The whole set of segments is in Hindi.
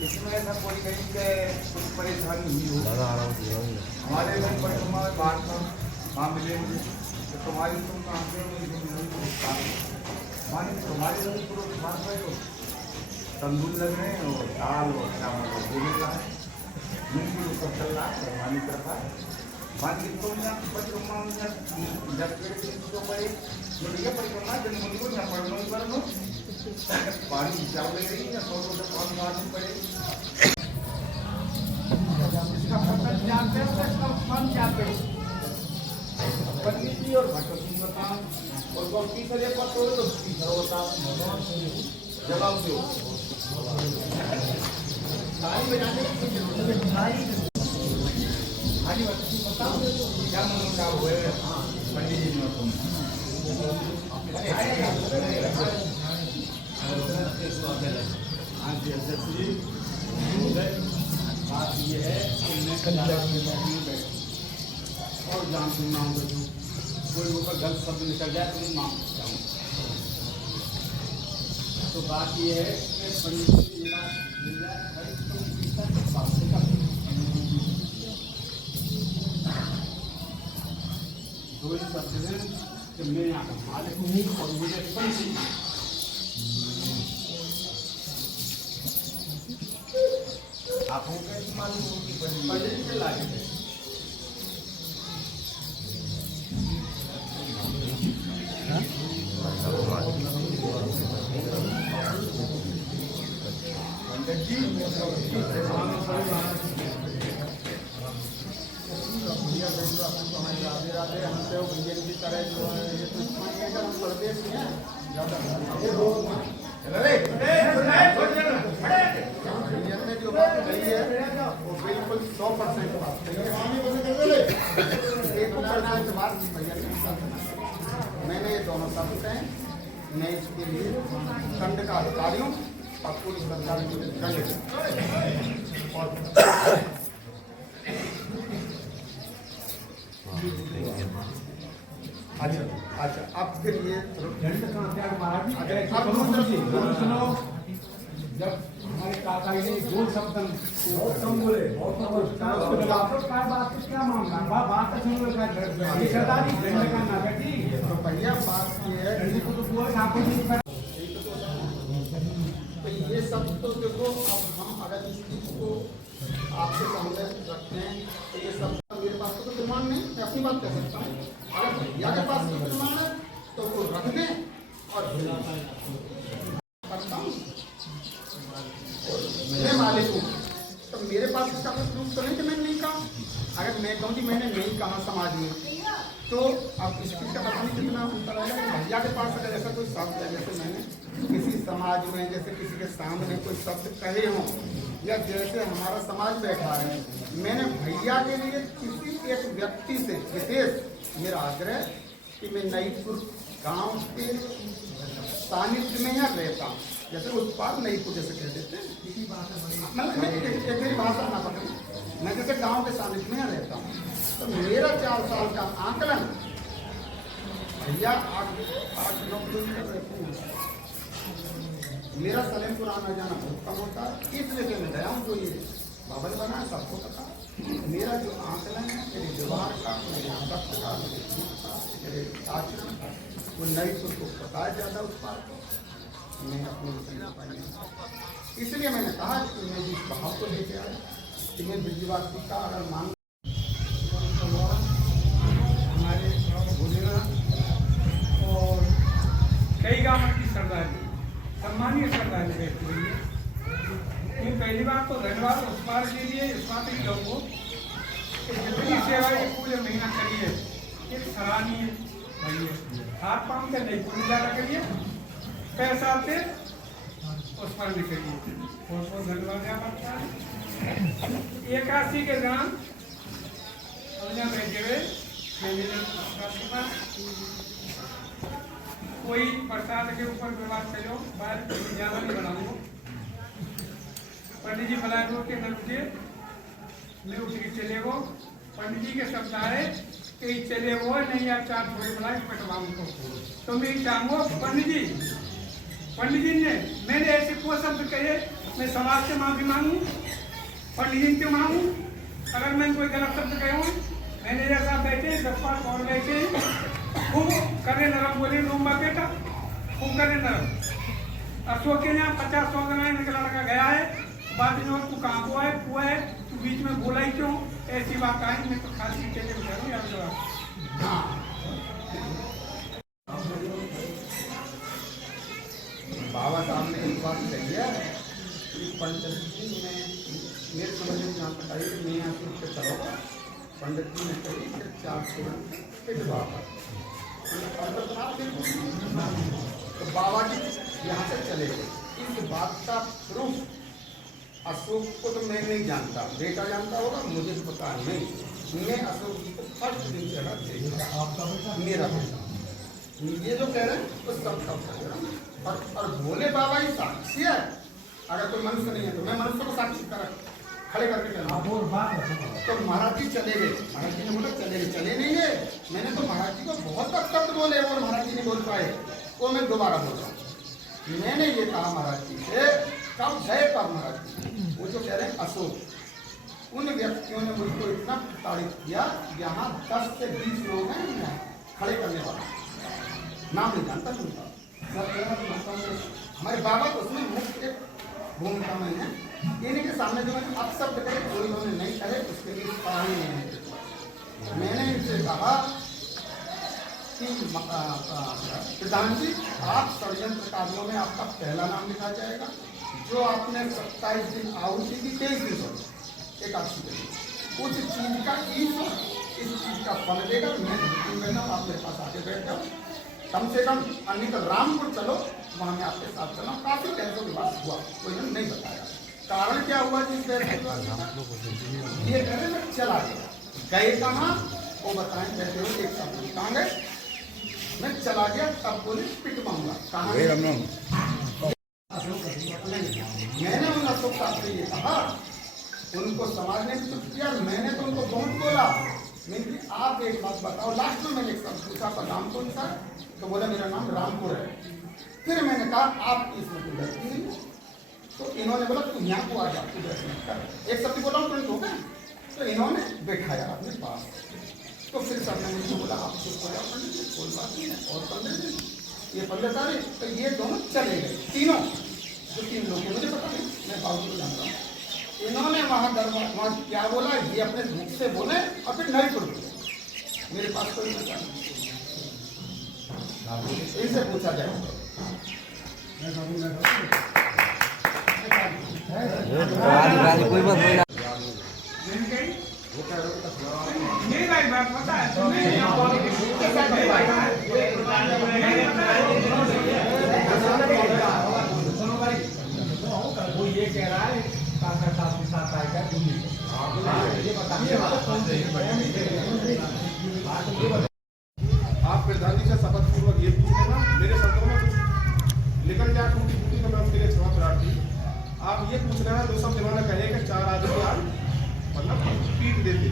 इसमें ऐसा कोई कहीं के कुछ परेशानी नहीं हो हमारे घर परिक्रमा में बात वहाँ मिलेंगे तो तुम्हारी तुम कहाँ से मानी तुम्हारे घर पूरा बात है तो तंदूर लग रहे हैं और दाल और चावल वो मिल रहा है मिल ऊपर चल रहा है मानी करता है बाकी तुम यहाँ परिक्रमा में जब तो पड़े भैया परिक्रमा जन्मदिन को यहाँ पढ़ लो पानी चावल ले रही है 100 पानी मारनी पड़ेगी इसका फसल जानते हैं इसका फल जानते हैं पंडित और भट्टी बताओ और गलती से एक बार तोड़ दो तीसरा बताओ जवाब दो भाई बनाने की जरूरत भाई भाई बताओ क्या मनोका हुए पंडित जी ने तुम बात ये है कि मैं और जान सुनना हूँ कोई ऊपर गलत शब्द निकल जाए तो मैं माफ चाहूँ तो बात ये है कि पंडित जी ये बात मिल जाए भाई तुम दो ही शब्द हैं कि मैं यहाँ का मालिक हूँ और मुझे पंडित आप हो गए मालूम होगी पंडित के लागे पंडित जी राधे राधे हमसे भैया की तरह जो है ये तो प्रदेश में है ज्यादा जो बात कही है वो बिल्कुल 100% बात मैंने ये दोनों शब्द कहे मैं इसके लिए खंड का अधिकारी हूँ और पूरी सरकार की और अच्छा अच्छा अब फिर ये सुनो जब हमारे काका ने दो शब्द बहुत कम बोले बहुत बात क्या मामला बात तो सुन लो सरदारी का ना बेटी तो भैया बात ये है तो ये सब तो देखो अब हम अगर इस चीज को आपसे सामने रखते हैं तो ये सब मेरे पास तो प्रमाण नहीं मैं अपनी बात कह सकता हूँ अगर भैया के पास प्रमाण है तो वो रख दें और करता हूँ मैं मालिक हूँ तो मेरे पास इसका कोई प्रूफ तो नहीं कि मैंने नहीं कहा अगर मैं कहूँ कि मैंने नहीं कहा समाज में तो अब इस चीज़ का पता नहीं कितना अंतर है भैया के पास अगर ऐसा कोई शब्द है जैसे मैंने किसी समाज में जैसे किसी के सामने कोई शब्द कहे हों या जैसे हमारा समाज बैठा है मैंने भैया के लिए किसी एक व्यक्ति से विशेष मेरा आग्रह कि मैं नईपुर गांव के सानिध्य में यहाँ रहता हूँ जैसे उत्पाद नईपुर जैसे कह देते हैं मतलब मेरी भाषा ना पकड़ मैं जैसे गांव के सानिध्य में यहाँ रहता हूँ तो मेरा 4 साल का आकलन भैया 8-9 किलोमीटर रहते हैं मेरा सलेमपुर आना जाना बहुत कम होता है इसलिए मैं गया हूँ जो ये भवन बना है सबको पता मेरा जो आकलन है मेरे व्यवहार का मेरे आदत का मेरे जीवन का मेरे आचरण का वो नईपुर को पता है ज़्यादा उस बात को मैं अपने इसलिए मैंने कहा कि मैं जिस भाव को लेके आया कि मैं ब्रजवासी का अगर मान हमारे भोलेनाथ और कई गाँव की सरदारी सम्मानीय सरदारी बैठी हुई है ये पहली बात तो धन्यवाद उस बार के लिए इस बात की लोगों कि जितनी सेवा ये पूरे महीना करी है एक सराहनीय भाई है हाथ पाँव से नहीं पूरी ज़्यादा करिए पैसा से उस पर भी करिए बहुत बहुत धन्यवाद है आपका 81 के गान बैठे हुए कोई प्रसाद के ऊपर विवाद चलो बाहर ज़्यादा नहीं बनाऊंगा पंडित जी बलापुर के नल के मैं उठी चले गो। पंडित जी के शब्द आए कि चले वो नहीं या चार थोड़े बनाए पटवाऊं को। तो मैं चाहूँगा पंडित जी ने मैंने ऐसे को शब्द कहे, मैं समाज से माफी मांगू, पंडित जी क्यों मांगू? अगर मैं कोई गलत शब्द कहूँ, मैंने जैसा बैठे गप्पा और बैठे खूब करे नरम बोले रूम्बा बेटा खूब करे नरम। अशोक के यहाँ 50-100 ग्राम निकला लगा गया है, बाद में तू कहाँ को है कुआ है, तू बीच में बोला ही क्यों? ऐसी बात आई, मैं तो खाली चले करूँ यार। बाबा साहब ने एक बात कही है कि पंडित जी ने मेरे समझ में यहाँ बताइए कि मैं यहाँ से चलो। पंडित जी ने कही कि 4 तुरंत फिर बाबा तो बाबा जी यहाँ से चले गए। इस बात का प्रूफ अशोक को तो मैं नहीं जानता, बेटा जानता होगा, मुझे तो पता नहीं। मैं अशोक जी को फर्स्ट दिन से देखा, मेरा बेटा ये जो कह रहे हैं वो सब कह रहे हैं। और भोले बाबा ही साक्षी है। अगर कोई मनुष्य नहीं है तो मैं मनुष्य को साक्षी कर खड़े करके चला। तो महाराज जी चले गए। महाराज जी ने बोला चले नहीं गए। मैंने तो महाराज जी को बहुत शब्द बोले और महाराज जी नहीं बोल पाए, वो मैं दोबारा बोल रहा हूँ। मैंने ये कहा महाराज जी से, कब गए कब महाराज जी? वो जो कह रहे हैं अशोक, उन व्यक्तियों ने मुझको इतना तारीफ किया, यहाँ 10 से 20 लोग हैं खड़े करने वाले, नाम नहीं जानता सुनता। हमारे बाबा तो उसमें मुख्य भूमिका में है। इनके सामने जो मैंने अपशब्द करे कोई उन्होंने नहीं करे, उसके लिए पढ़ाई नहीं है। मैंने इनसे कहा कि प्रधान जी आप षड्यंत्रकारियों में आपका पहला नाम लिखा जाएगा। जो आपने 27 दिन आहुति की 23 दिन हो एकादशी के उस चीज का ईश्वर इस चीज का फल देगा। मैं आप मेरे पास आके बैठ जाओ, कम से कम अन्य तो रामपुर चलो, वहां में आपके साथ चलो। काफी पैसों के बाद हुआ, कोई ने नहीं बताया कारण क्या हुआ जिस ये कह रहे मैं चला गया। गए कहाँ वो बताएं कहते हो एक शब्द कहाँ गए? मैं चला गया, तब बोले पिटवाऊंगा। कहाँ मैंने उन अशोक साहब से ये कहा, उनको समाज ने भी चुप किया, मैंने तो उनको बहुत बोला। मैंने आप एक बात बताओ, लास्ट में मैंने एक शब्द पूछा पर नाम कौन सा? तो बोला मेरा नाम रामपुर है। फिर मैंने कहा आप इसमें कोई गलती नहीं। तो इन्होंने बोला तू यहाँ को आ जा, तू कर। एक शब्द बोला तुरंत हो गए। तो इन्होंने बैठाया अपने पास। तो फिर सर ने मुझे बोला आप चुप हो जाओ पंडित जी, कोई बात नहीं है। और 15 दिन ये 15 तारीख तो ये दोनों चले गए, तीनों जो 3 लोग हैं, मुझे पता नहीं, मैं बाबू को जानता हूँ। इन्होंने वहाँ दरबार वहाँ क्या बोला, ये अपने मुख से बोले और फिर नहीं बोले। मेरे पास कोई पता नहीं, इनसे पूछा जाए। वो ये कह रहा है आप प्रधान जी से शपथ पूर्वक ये पूछ लेना, मेरे शब्दों में कुछ निकल जाए टूटी फूटी तो मैं उसके लिए क्षमा प्रार्थी। आप ये पूछ रहे हैं 2 शब्द इन्होंने कहे कि 4 आदमी आज मतलब पीट देते।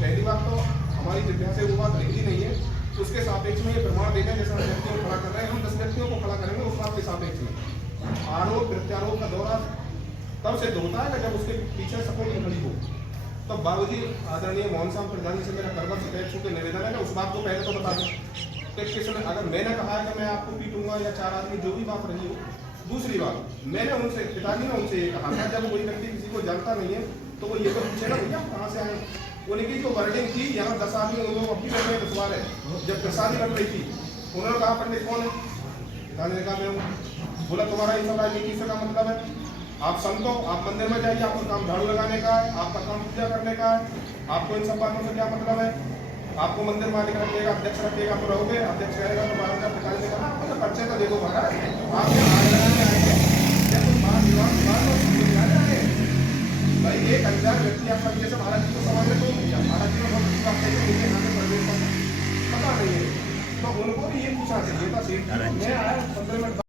पहली बात तो हमारी जिज्ञासा से वो बात रही नहीं है, तो उसके सापेक्ष में ये प्रमाण देना जैसा हम व्यक्तियों को खड़ा कर रहे हैं, हम 10 व्यक्तियों को खड़ा करेंगे उस बात के सापेक्ष में। आरोप प्रत्यारोप का दौरा तब सिद्ध होता है जब उसके पीछे सपोर्ट खड़ी हो। तो बाबूजी आदरणीय मोहन साहब प्रधान जी से मेरा करवा शिकायत के निवेदन है, उस बात को पहले तो बता दें कि अगर मैंने कहा है कि मैं आपको पीटूंगा या 4 आदमी जो भी बात रही हो। दूसरी बात, मैंने उनसे पिताजी ने उनसे ये कहा था, जब कोई व्यक्ति किसी को जानता नहीं है तो वो ये तो पूछे ना भैया कहाँ से आए। उनकी जो वर्डिंग थी, यहाँ 10 आदमी उन लोग अपनी में दुश्वार है। जब प्रसादी बन रही थी उन्होंने कहा पंडित कौन है? पिताजी ने कहा मैं हूँ। बोला तुम्हारा इन सब राजनीति से का मतलब है? आप संतो, आप मंदिर में जाइए, आपका काम झाड़ू लगाने का है, आपका काम पूजा करने का है, आपको इन सब बातों से क्या मतलब है? आपको मंदिर मालिक रखिएगा, अध्यक्ष रखिएगा तो रहोगे, अध्यक्ष रहेगा तो 12,000 पिताजी ने कहा मतलब पर्चे तो देखो भगा आप आग लगाने आएंगे या कुछ बात विवाद भाई। एक अनजान व्यक्ति आपका जैसे महाराज जी को समझ में तो महाराज जी को पता नहीं है, तो उनको भी ये पूछा चाहिए था सेठ। मैं आया 15 मिनट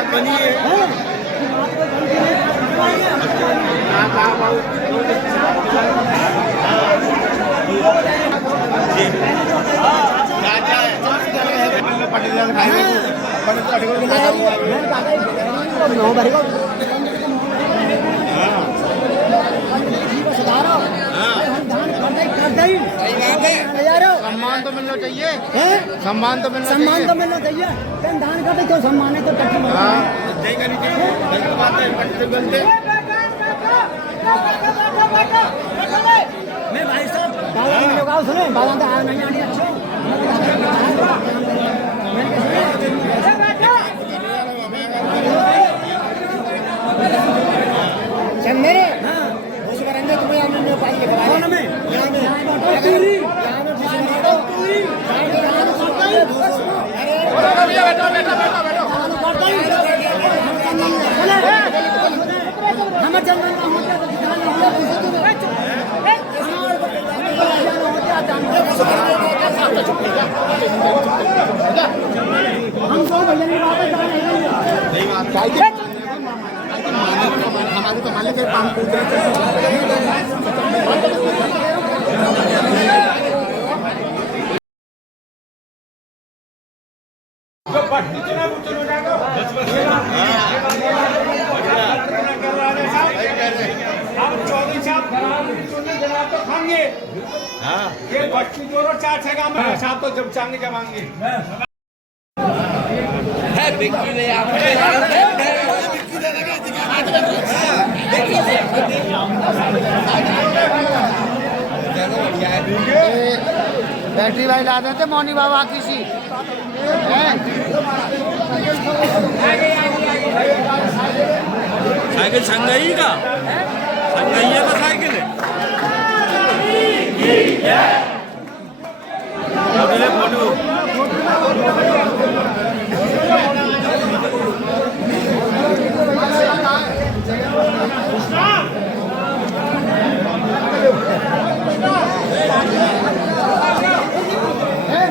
बात बनी है। सम्मान तो मिलना चाहिए, सम्मान तो मिलना चाहिए। धान का तो सम्मान है तो मैं भाई साहब दादा सुने बाबा तो आया नहीं आनी अच्छे मेरे उस बरंगे तुम्हें हमने पाई है हमारे तो मालिक काम पूछ रहे ये भट्टी जोरो 4-6 गांव में साहब तो जब चांगे जमाएंगे है बिक्की ले बैटरी भाई ला देते मौनी बाबा की सी साइकिल संगई का संगैया का साइकिल है फोटो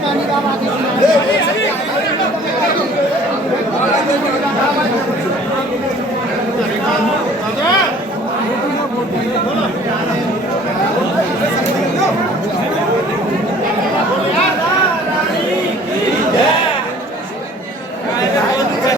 मौनी बाबा की सी